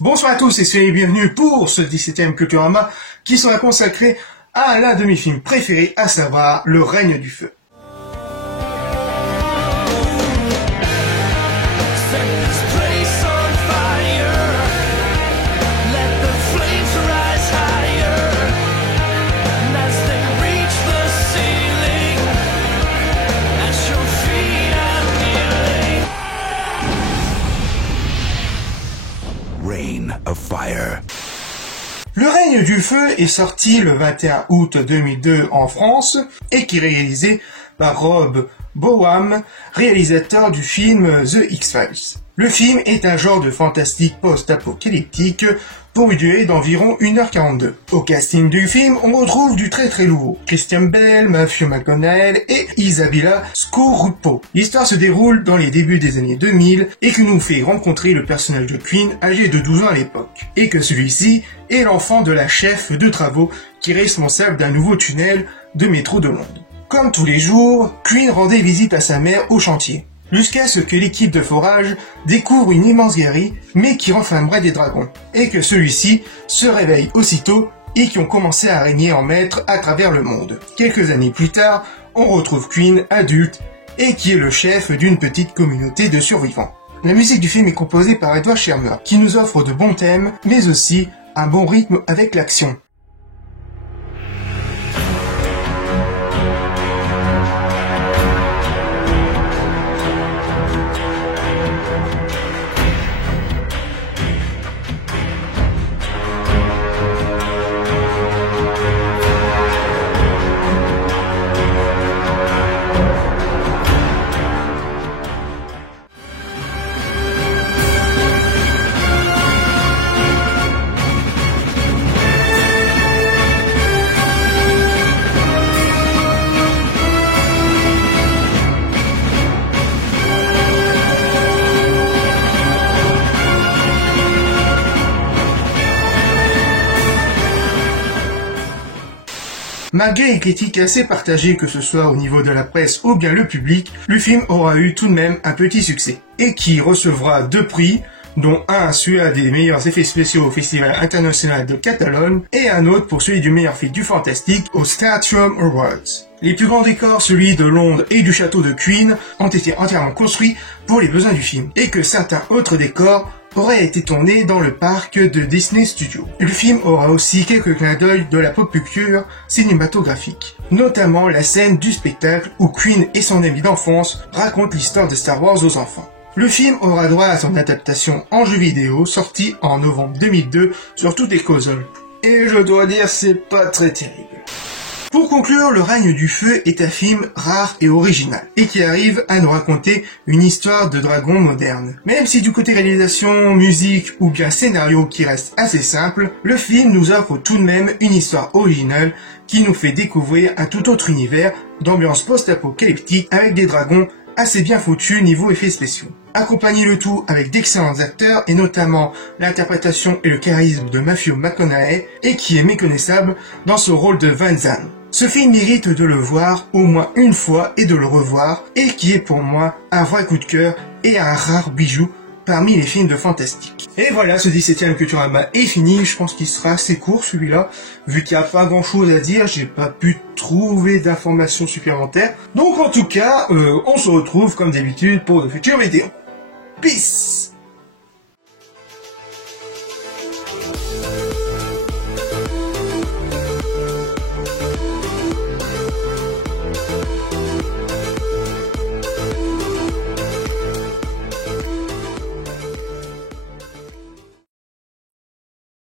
Bonsoir à tous et soyez bienvenus pour ce 17e Culturama qui sera consacré à l'un de mes films préférés, à savoir Le Règne du Feu. Of fire. Le Règne du Feu est sorti le 21 août 2002 en France et qui est réalisé par Rob Bowman, réalisateur du film The X-Files. Le film est un genre de fantastique post-apocalyptique pour une durée d'environ 1h42. Au casting du film, on retrouve du très lourd. Christian Bale, Matthew McConaughey et Isabella Scoruppo. L'histoire se déroule dans les débuts des années 2000 et qui nous fait rencontrer le personnage de Quinn âgé de 12 ans à l'époque. Et que celui-ci est l'enfant de la chef de travaux qui est responsable d'un nouveau tunnel de métro de Londres. Comme tous les jours, Quinn rendait visite à sa mère au chantier. Jusqu'à ce que l'équipe de forage découvre une immense galerie, mais qui renfermerait des dragons, et que celui-ci se réveille aussitôt et qui ont commencé à régner en maître à travers le monde. Quelques années plus tard, on retrouve Quinn adulte, et qui est le chef d'une petite communauté de survivants. La musique du film est composée par Edward Shermer, qui nous offre de bons thèmes, mais aussi un bon rythme avec l'action. Malgré une critique assez partagée que ce soit au niveau de la presse ou bien le public, le film aura eu tout de même un petit succès, et qui recevra 2 prix, dont un celui des meilleurs effets spéciaux au Festival international de Catalogne, et un autre pour celui du meilleur film du fantastique au Stratrum Awards. Les plus grands décors, celui de Londres et du château de Quinn, ont été entièrement construits pour les besoins du film, et que certains autres décors auraient été tournés dans le parc de Disney Studios. Le film aura aussi quelques clins d'œil de la pop culture cinématographique, notamment la scène du spectacle où Quinn et son ami d'enfance racontent l'histoire de Star Wars aux enfants. Le film aura droit à son adaptation en jeu vidéo, sorti en novembre 2002 sur toutes les consoles. Et je dois dire, c'est pas très terrible. Pour conclure, Le Règne du Feu est un film rare et original, et qui arrive à nous raconter une histoire de dragon moderne. Même si du côté réalisation, musique ou bien scénario qui reste assez simple, le film nous offre tout de même une histoire originale qui nous fait découvrir un tout autre univers d'ambiance post-apocalyptique avec des dragons assez bien foutus niveau effets spéciaux. Accompagnez le tout avec d'excellents acteurs et notamment l'interprétation et le charisme de Matthew McConaughey et qui est méconnaissable dans ce rôle de Van Zandt. Ce film mérite de le voir au moins une fois et de le revoir et qui est pour moi un vrai coup de cœur et un rare bijou parmi les films de fantastique. Et voilà, ce 17e Culturama est fini, je pense qu'il sera assez court celui-là, vu qu'il n'y a pas grand chose à dire, j'ai pas pu trouver d'informations supplémentaires. Donc en tout cas, on se retrouve comme d'habitude pour de futures vidéos. Peace!